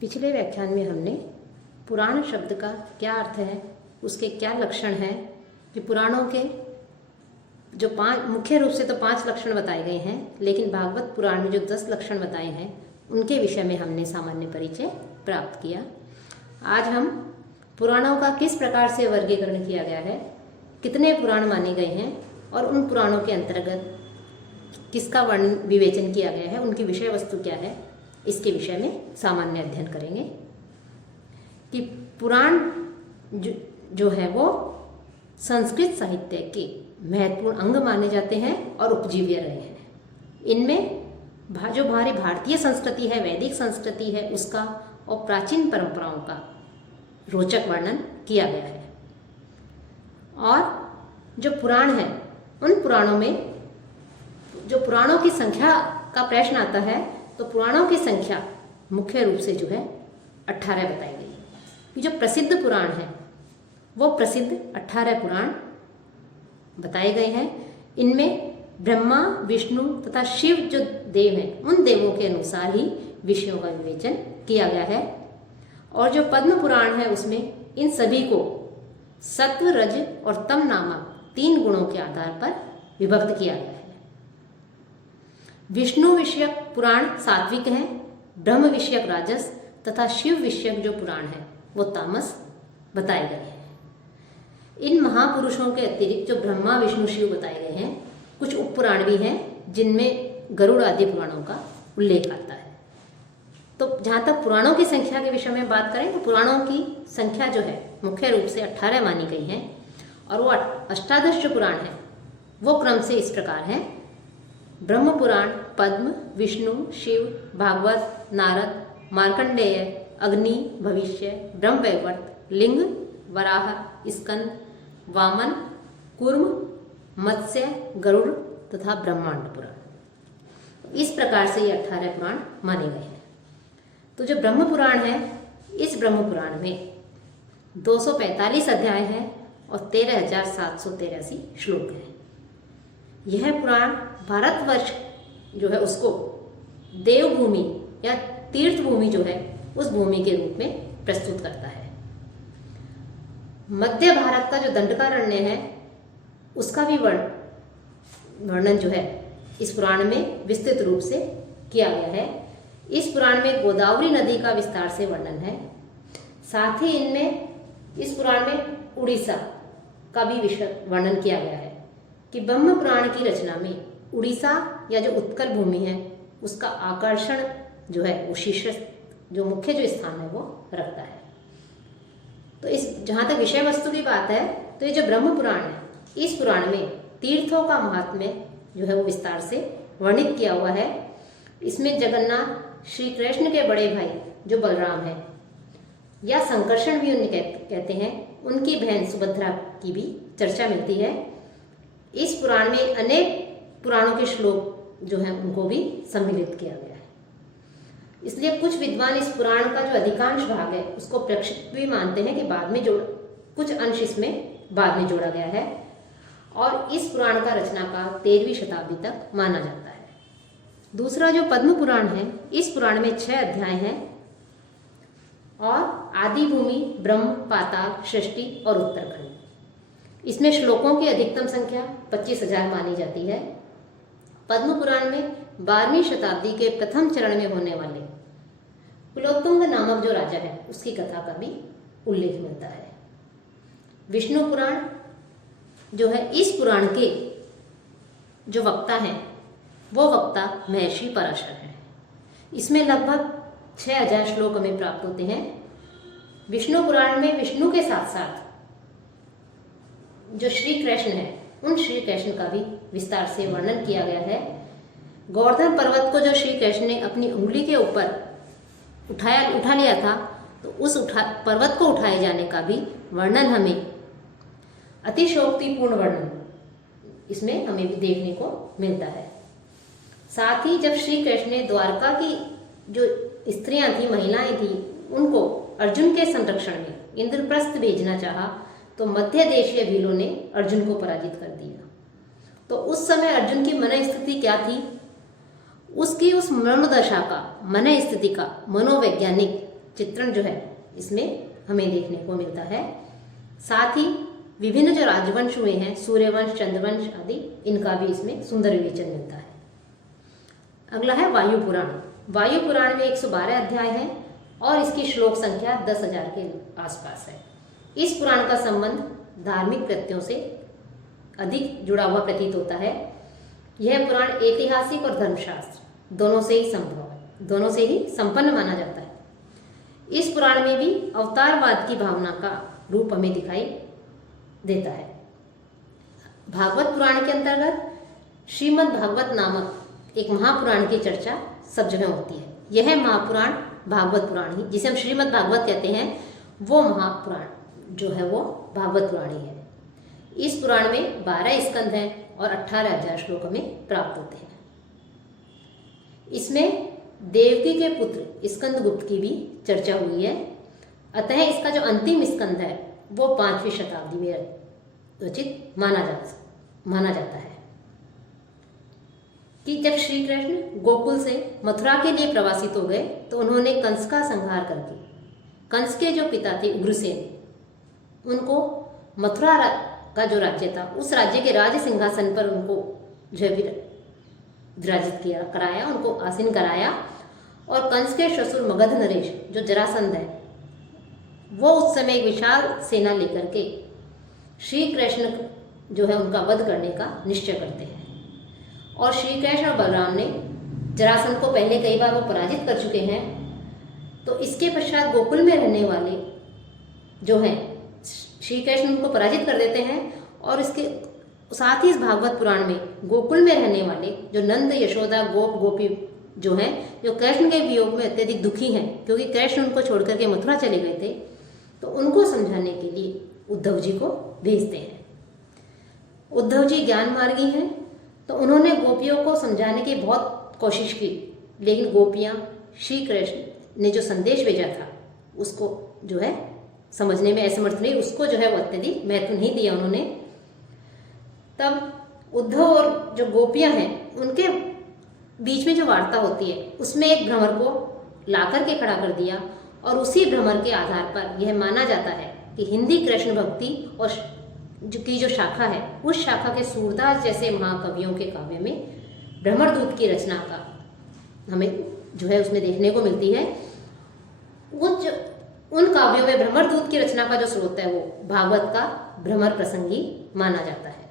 पिछले व्याख्यान में हमने पुराण शब्द का क्या अर्थ है, उसके क्या लक्षण हैं, कि पुराणों के जो मुख्य रूप से तो 5 लक्षण बताए गए हैं, लेकिन भागवत पुराण में जो 10 लक्षण बताए हैं उनके विषय में हमने सामान्य परिचय प्राप्त किया। आज हम पुराणों का किस प्रकार से वर्गीकरण किया गया है, कितने पुराण माने गए हैं और उन पुराणों के अंतर्गत किसका वर्णन विवेचन किया गया है, उनकी विषय वस्तु क्या है, इसके विषय में सामान्य अध्ययन करेंगे। कि पुराण जो है वो संस्कृत साहित्य के महत्वपूर्ण अंग माने जाते हैं और उपजीव्य रहे हैं। इनमें जो हमारी भारतीय संस्कृति है, वैदिक संस्कृति है, उसका और प्राचीन परंपराओं का रोचक वर्णन किया गया है। और जो पुराण है, उन पुराणों में जो पुराणों की संख्या का प्रश्न आता है, तो पुराणों की संख्या मुख्य रूप से जो है 18 बताई गई है। जो प्रसिद्ध पुराण है वो प्रसिद्ध 18 पुराण बताए गए हैं। इनमें ब्रह्मा, विष्णु तथा शिव जो देव हैं, उन देवों के अनुसार ही विषयों का विवेचन किया गया है। और जो पद्म पुराण है उसमें इन सभी को सत्व, रज और तम नामक 3 गुणों के आधार पर विभक्त किया गया है। विष्णु विषयक पुराण सात्विक हैं, ब्रह्म विषयक राजस तथा शिव विषयक जो पुराण है वो तामस बताए गए हैं। इन महापुरुषों के अतिरिक्त जो ब्रह्मा, विष्णु, शिव बताए गए हैं, कुछ उपपुराण भी हैं जिनमें गरुड़ आदि पुराणों का उल्लेख आता है। तो जहाँ तक पुराणों की संख्या के विषय में बात करें, तो पुराणों की संख्या जो है मुख्य रूप से 18 मानी गई है। और वो अष्टादश जो पुराण है वो क्रम से इस प्रकार हैं: ब्रह्म पुराण, पद्म, विष्णु, शिव, भागवत, नारद, मार्कंडेय, अग्नि, भविष्य, ब्रह्मवैवर्त, लिंग, वराह, स्कंद, वामन, कूर्म, मत्स्य, गरुड़ तथा ब्रह्मांड पुराण। इस प्रकार से ये 18 पुराण माने गए हैं। तो जो ब्रह्म पुराण है, इस ब्रह्म पुराण में 245 अध्याय हैं और 13,783 श्लोक हैं। यह पुराण भारतवर्ष जो है उसको देवभूमि या तीर्थ भूमि जो है उस भूमि के रूप में प्रस्तुत करता है। मध्य भारत का जो दंडकारण्य है उसका भी वर्णन जो है इस पुराण में विस्तृत रूप से किया गया है। इस पुराण में गोदावरी नदी का विस्तार से वर्णन है। साथ ही इस पुराण में उड़ीसा का भी वर्णन किया गया है कि ब्रह्म पुराण की रचना में उड़ीसा या जो उत्कल भूमि है उसका आकर्षण जो है वो शीर्ष जो मुख्य जो स्थान है वो रखता है। तो इस जहाँ तक विषय वस्तु की बात है, तो ये जो ब्रह्म पुराण है, इस पुराण में तीर्थों का महात्म्य जो है वो विस्तार से वर्णित किया हुआ है। इसमें जगन्नाथ श्री कृष्ण के बड़े भाई जो बलराम है या संकर्षण भी उन्हें कहते हैं, उनकी बहन सुभद्रा की भी चर्चा मिलती है। इस पुराण में अनेक पुराणों के श्लोक जो हैं उनको भी सम्मिलित किया गया है। इसलिए कुछ विद्वान इस पुराण का जो अधिकांश भाग है उसको प्रक्षिप्त भी मानते हैं कि बाद में कुछ अंश इसमें बाद में जोड़ा गया है। और इस पुराण का रचनाकाल 13वीं शताब्दी तक माना जाता है। दूसरा जो पद्म पुराण है, इस पुराण में 6 अध्याय हैं और आदि भूमि, ब्रह्म, पाताल, सृष्टि और उत्तरखंड। इसमें श्लोकों की अधिकतम संख्या 25,000 मानी जाती है। पद्म पुराण में 12वीं शताब्दी के प्रथम चरण में होने वाले कुलोत्तुंग नामक जो राजा है उसकी कथा का भी उल्लेख मिलता है। विष्णु पुराण जो है, इस पुराण के जो वक्ता हैं वो वक्ता महर्षि पराशर हैं। इसमें लगभग 6,000 श्लोक हमें प्राप्त होते हैं। विष्णु पुराण में विष्णु के साथ साथ जो श्री कृष्ण है, उन श्री कृष्ण का भी विस्तार से वर्णन किया गया है। गोवर्धन पर्वत को जो श्री कृष्ण ने अपनी उंगली के ऊपर उठा लिया था, तो उस पर्वत को उठाए जाने का भी वर्णन हमें अतिशयोक्तिपूर्ण वर्णन इसमें हमें भी देखने को मिलता है। साथ ही जब श्री कृष्ण ने द्वारका की जो स्त्रियां थी, महिलाएं थी, उनको अर्जुन के संरक्षण में इंद्रप्रस्थ भेजना चाहा, तो मध्य देशीय भीलों ने अर्जुन को पराजित कर दिया। तो उस समय अर्जुन की मन स्थिति क्या थी? उसकी उस मनोदशा का, मन स्थिति का मनोवैज्ञानिक चित्रण जो है इसमें हमें देखने को मिलता है। साथ ही विभिन्न जो राजवंश हुए हैं, सूर्यवंश, चंद्रवंश आदि, इनका भी इसमें सुंदर विवेचन मिलता है। अगला है वायु पुराण। वायु पुराण में 112 अध्याय है और इसकी श्लोक संख्या 10,000 के आसपास है। इस पुराण का संबंध धार्मिक कृत्यों से अधिक जुड़ा हुआ प्रतीत होता है। यह पुराण ऐतिहासिक और धर्मशास्त्र दोनों से ही संभव है, दोनों से ही संपन्न माना जाता है। इस पुराण में भी अवतारवाद की भावना का रूप हमें दिखाई देता है। भागवत पुराण के अंतर्गत श्रीमद् भागवत नामक एक महापुराण की चर्चा सब जगह होती है। यह महापुराण भागवत पुराण ही, जिसे हम श्रीमद् भागवत कहते हैं, वो महापुराण जो है वो भागवत पुराण ही है। इस पुराण में 12 स्कंद हैं और 18,000 श्लोक हमें प्राप्त होते हैं। इसमें देवकी के पुत्र स्कंदगुप्त की भी चर्चा हुई है। अतः इसका जो अंतिम स्कंद है वो 5वीं शताब्दी में रचित माना जाता है। कि जब श्री कृष्ण गोकुल से मथुरा के लिए प्रवासित हो गए तो उन्होंने कंस का संहार करके कंस के जो पिता थे उग्रसेन, उनको मथुरा का जो राज्य था उस राज्य के राज सिंहासन पर उनको जो है विराजित कराया, उनको आसीन कराया। और कंस के ससुर मगध नरेश जो जरासंध है, वो उस समय एक विशाल सेना लेकर के श्री कृष्ण जो है उनका वध करने का निश्चय करते हैं। और श्री कृष्ण और बलराम ने जरासंध को पहले कई बार वो पराजित कर चुके हैं। तो इसके पश्चात गोकुल में रहने वाले जो हैं श्री कृष्ण उनको पराजित कर देते हैं। और इसके साथ ही इस भागवत पुराण में गोकुल में रहने वाले जो नंद, यशोदा, गोप, गोपी जो हैं, जो कृष्ण के वियोग में अत्यधिक दुखी हैं क्योंकि कृष्ण उनको छोड़ करके मथुरा चले गए थे, तो उनको समझाने के लिए उद्धव जी को भेजते हैं। उद्धव जी ज्ञान मार्गी हैं, तो उन्होंने गोपियों को समझाने की बहुत कोशिश की, लेकिन गोपियाँ श्री कृष्ण ने जो संदेश भेजा था उसको जो है समझने में असमर्थ नहीं, उसको जो है वो अत्यधिक महत्व नहीं दिया उन्होंने। तब उद्धव और जो गोपियाँ हैं उनके बीच में जो वार्ता होती है उसमें एक भ्रमर को लाकर के खड़ा कर दिया। और उसी भ्रमर के आधार पर यह माना जाता है कि हिंदी कृष्ण भक्ति और जो शाखा है उस शाखा के सूरदास जैसे महाकवियों के काव्य में भ्रमरदूत की रचना का हमें जो है उसमें देखने को मिलती है। उन काव्यों में भ्रमरदूत की रचना का जो स्रोत है वो भागवत का भ्रमर प्रसंगी माना जाता है।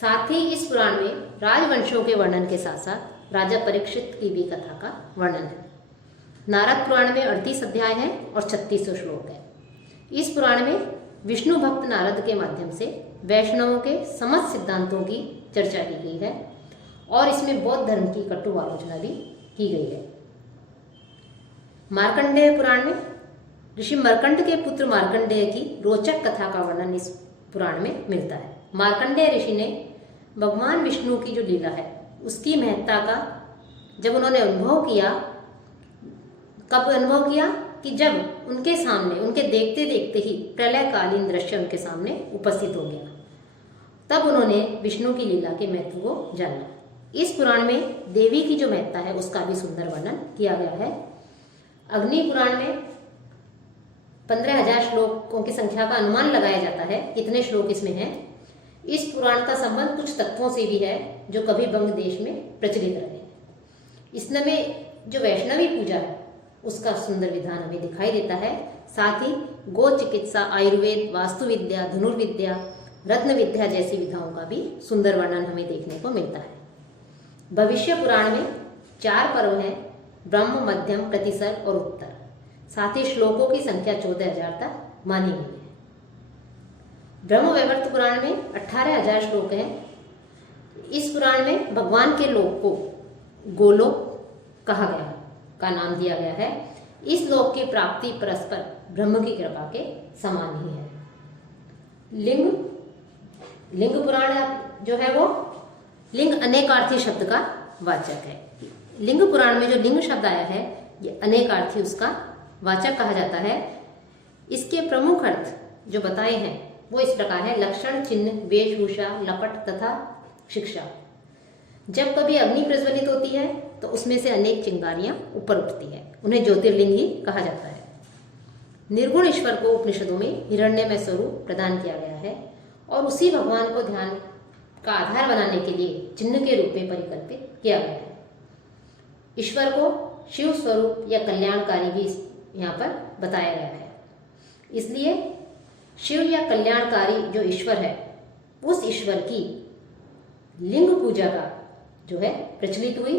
साथ ही इस पुराण में राजवंशों के वर्णन के साथ साथ राजा परीक्षित की भी कथा का वर्णन है। नारद पुराण में 38 अध्याय है और 3600 श्लोक है। इस पुराण में विष्णु भक्त नारद के माध्यम से वैष्णवों के समस्त सिद्धांतों की चर्चा की गई है और इसमें बौद्ध धर्म की कटु आलोचना भी की गई है। मार्कंडेय पुराण में ऋषि मर्कंड के पुत्र मार्कंडेय की रोचक कथा का वर्णन इस पुराण में मिलता है। मार्कंडेय ऋषि ने भगवान विष्णु की जो लीला है उसकी महत्ता का जब उन्होंने अनुभव किया, कब अनुभव किया कि जब उनके सामने, उनके देखते देखते ही प्रलयकालीन दृश्य उनके सामने उपस्थित हो गया, तब उन्होंने विष्णु की लीला के महत्व को जाना। इस पुराण में देवी की जो महत्ता है उसका भी सुंदर वर्णन किया गया है। अग्नि पुराण में 15,000 श्लोकों की संख्या का अनुमान लगाया जाता है, कितने श्लोक इसमें हैं। इस पुराण का संबंध कुछ तत्वों से भी है जो कभी बंग देश में प्रचलित रहे। इसमें जो वैष्णवी पूजा है उसका सुंदर विधान हमें दिखाई देता है। साथ ही गो चिकित्सा, आयुर्वेद, वास्तुविद्या, धनुर्विद्या, रत्न विद्या जैसी विधाओं का भी सुंदर वर्णन हमें देखने को मिलता है। भविष्य पुराण में 4 पर्व हैं, ब्रह्म, मध्यम, प्रतिसर्ग और उत्तर। साथ ही श्लोकों की संख्या 14,000 तक मानी गई है। ब्रह्म वैवर्त पुराण में 18,000 श्लोक हैं। इस पुराण में भगवान के लोक को गोलोक कहा गया, का नाम दिया गया है। इस लोक की प्राप्ति परस्पर ब्रह्म की कृपा के समान ही है। लिंग पुराण जो है वो लिंग अनेकार्थी शब्द का वाचक है। लिंग पुराण में जो लिंग शब्द आया है ये अनेकार्थी उसका वाचक कहा जाता है। इसके प्रमुख अर्थ जो बताए हैं वो इस प्रकार है: लक्षण, चिन्ह, वेशभूषा, लपट तथा शिक्षा। जब कभी अग्नि प्रज्वलित होती है तो उसमें से अनेक चिंगारियां ऊपर उठती है, उन्हें ज्योतिर्लिंग ही कहा जाता है। निर्गुण ईश्वर को उपनिषदों में हिरण्यमय स्वरूप प्रदान किया गया है और उसी भगवान को ध्यान का आधार बनाने के लिए चिन्ह के रूप में परिकल्पित किया गया है। ईश्वर को शिव स्वरूप या कल्याणकारी भी यहाँ पर बताया गया है। इसलिए शिव या कल्याणकारी जो ईश्वर है, उस ईश्वर की लिंग पूजा का जो है प्रचलित हुई।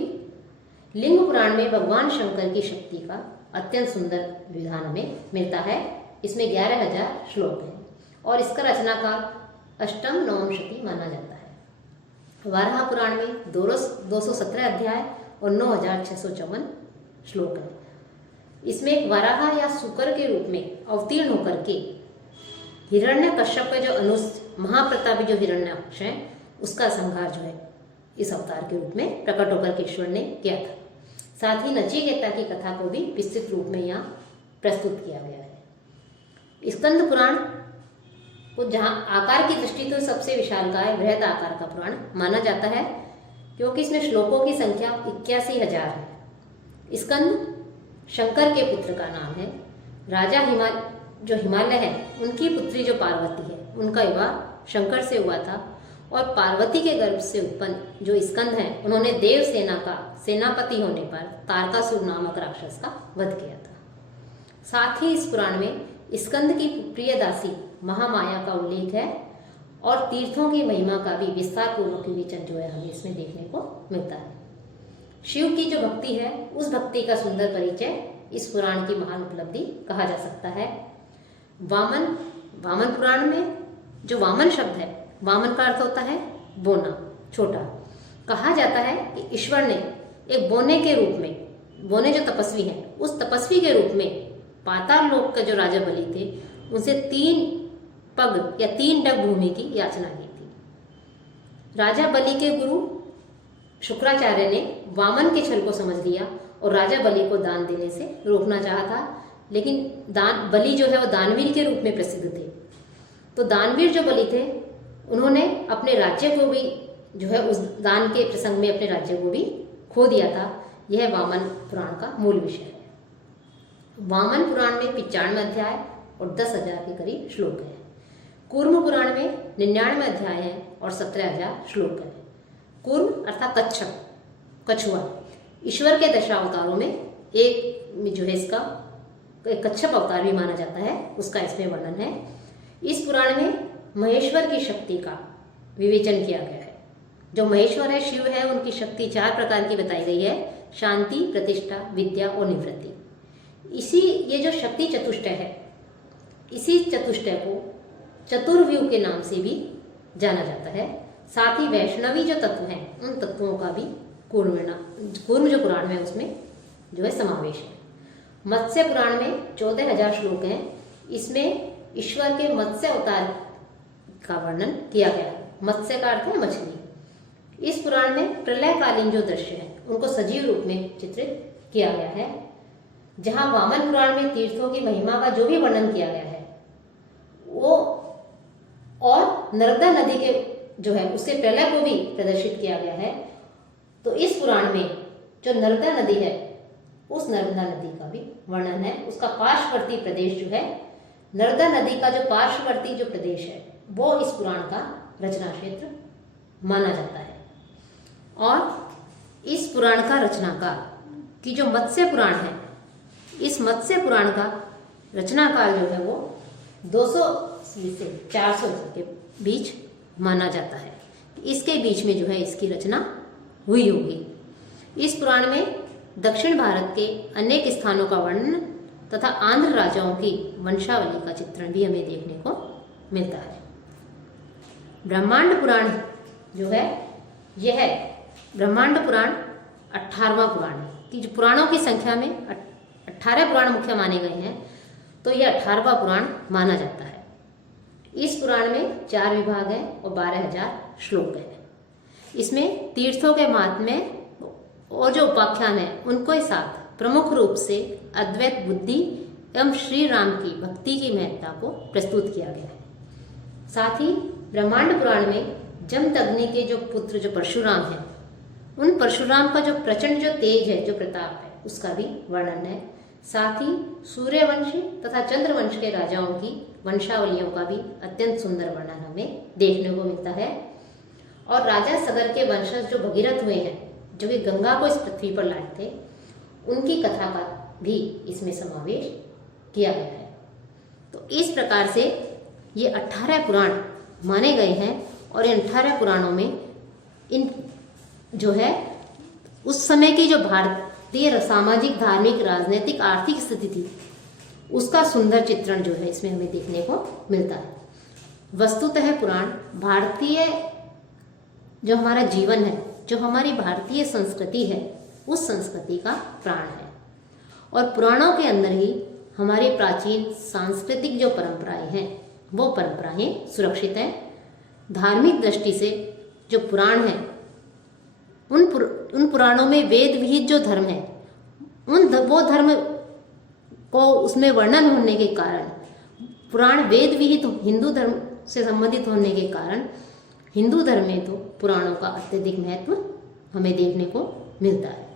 लिंग पुराण में भगवान शंकर की शक्ति का अत्यंत सुंदर विधान हमें मिलता है। इसमें 11,000 श्लोक हैं और इसका रचनाकार अष्टम नवम शती माना जाता है। वाराह पुराण में 217 अध्याय और 9,654 श्लोक हैं। इसमें एक वाराह या सुकर के रूप में अवतीर्ण होकर के हिरण्यकश्यप का जो महाप्रतापी जो हिरण्याक्ष है, उसका संहार जो है इस अवतार के रूप में प्रकट होकर के ईश्वर ने किया था। साथ ही नचिकेता की कथा को भी विस्तृत रूप में यहाँ प्रस्तुत किया गया है। स्कंद पुराण को जहाँ आकार की दृष्टि तो सबसे विशालकाय बृहद आकार का पुराण माना जाता है, क्योंकि इसमें श्लोकों की संख्या 81,000 है। स्कंद शंकर के पुत्र का नाम है। राजा हिमालय है, उनकी पुत्री जो पार्वती है, उनका विवाह शंकर से हुआ था और पार्वती के गर्भ से उत्पन्न जो स्कंद हैं, उन्होंने देव सेना का सेनापति होने पर तारकासुर नामक राक्षस का वध किया था। साथ ही इस पुराण में स्कंद की प्रिय दासी महामाया का उल्लेख है और तीर्थों की महिमा का भी विस्तार पूर्वक विवेचन जो है हमें इसमें देखने को मिलता है। शिव की जो भक्ति है, उस भक्ति का सुंदर परिचय इस पुराण की महान उपलब्धि कहा जा सकता है। वामन पुराण में जो वामन शब्द है, वामन का अर्थ होता है बोना, छोटा। कहा जाता है कि ईश्वर ने एक बोने के रूप में, बोने जो तपस्वी हैं, उस तपस्वी के रूप में पाताल लोक का जो राजा बलि थे, उनसे 3 पग या 3 डग भूमि की याचना की थी। राजा बलि के गुरु शुक्राचार्य ने वामन के छल को समझ लिया और राजा बलि को दान देने से रोकना चाहा था, लेकिन बलि जो है वो दानवीर के रूप में प्रसिद्ध थे। तो दानवीर जो बलि थे, उन्होंने अपने राज्य को भी जो है उस दान के प्रसंग में अपने राज्य को भी खो दिया था। यह वामन पुराण का मूल विषय है। वामन पुराण में 95 अध्याय और 10,000 के करीब श्लोक है। कूर्म पुराण में 99 अध्याय हैं और 17,000 श्लोक है। कूर्म अर्थात कच्छप, कछुआ, ईश्वर के 10 अवतारों में एक जो है इसका एक कच्छप अवतार भी माना जाता है, उसका इसमें वर्णन है। इस पुराण में महेश्वर की शक्ति का विवेचन किया गया है। जो महेश्वर है, शिव है, उनकी शक्ति 4 प्रकार की बताई गई है: शांति, प्रतिष्ठा, विद्या और निवृत्ति। ये जो शक्ति चतुष्टय है, इसी चतुष्टय को चतुर्व्यूह के नाम से भी जाना जाता है। साथ ही वैष्णवी जो तत्व हैं, उन तत्वों का भी कूर्म जो पुराण में उसमें जो है समावेश है। मत्स्य पुराण में 14,000 श्लोक हैं। इसमें ईश्वर के मत्स्य अवतार का वर्णन किया गया है। मत्स्य का अर्थ है मछली। इस पुराण में प्रलयकालीन जो दृश्य है, उनको सजीव रूप में चित्रित किया गया है। जहां वामन पुराण में तीर्थों की महिमा का जो भी वर्णन किया गया है, वो और नर्मदा नदी के जो है उससे प्रलय को भी प्रदर्शित किया गया है। तो इस पुराण में जो नर्मदा नदी है, उस नर्मदा नदी का भी वर्णन है। उसका पार्श्ववर्ती प्रदेश जो है, नर्मदा नदी का जो पार्श्ववर्ती जो प्रदेश है, वो इस पुराण का रचना क्षेत्र माना जाता है। और इस पुराण का रचनाकार की जो मत्स्य पुराण है, इस मत्स्य पुराण का रचनाकाल जो है वो 200 से 400 के बीच माना जाता है। इसके बीच में जो है इसकी रचना हुई होगी। इस पुराण में दक्षिण भारत के अनेक स्थानों का वर्णन तथा आंध्र राजाओं की वंशावली का चित्रण भी हमें देखने को मिलता है। ब्रह्मांड पुराण जो है, यह ब्रह्मांड पुराण 18वां पुराण है कि जो पुराणों की संख्या में 18 पुराण मुख्य माने गए हैं, तो यह 18वां पुराण माना जाता है। इस पुराण में 4 विभाग हैं और 12,000 श्लोक हैं। इसमें तीर्थों के महात्म्य और जो उपाख्यान है, उनको साथ प्रमुख रूप से अद्वैत बुद्धि एवं श्री राम की भक्ति की महत्ता को प्रस्तुत किया गया है। साथ ही ब्रह्मांड पुराण में जमदग्नि के जो पुत्र जो परशुराम हैं, उन परशुराम का जो प्रचंड जो तेज है, जो प्रताप है, उसका भी वर्णन है। साथ ही सूर्यवंश तथा चंद्रवंश के राजाओं की वंशावलियों का भी अत्यंत सुंदर वर्णन हमें देखने को मिलता है। और राजा सगर के वंशज जो भगीरथ हुए हैं, जो कि गंगा को इस पृथ्वी पर लाए थे, उनकी कथा का भी इसमें समावेश किया गया है। तो इस प्रकार से ये 18 पुराण माने गए हैं और इन 18 पुराणों में इन जो है उस समय की जो भारतीय सामाजिक, धार्मिक, राजनीतिक, आर्थिक स्थिति थी, उसका सुंदर चित्रण जो है इसमें हमें देखने को मिलता है। वस्तुतः पुराण भारतीय जो हमारा जीवन है, जो हमारी भारतीय संस्कृति है, उस संस्कृति का प्राण है। और पुराणों के अंदर ही हमारी प्राचीन सांस्कृतिक जो परंपराएं हैं, वो परंपराएं सुरक्षित हैं। धार्मिक दृष्टि से जो पुराण है, उन पुराणों में वेद विहित जो धर्म है, वो धर्म को उसमें वर्णन होने के कारण, पुराण वेद विहित हिंदू धर्म से संबंधित होने के कारण हिंदू धर्म में तो पुराणों का अत्यधिक महत्व हमें देखने को मिलता है।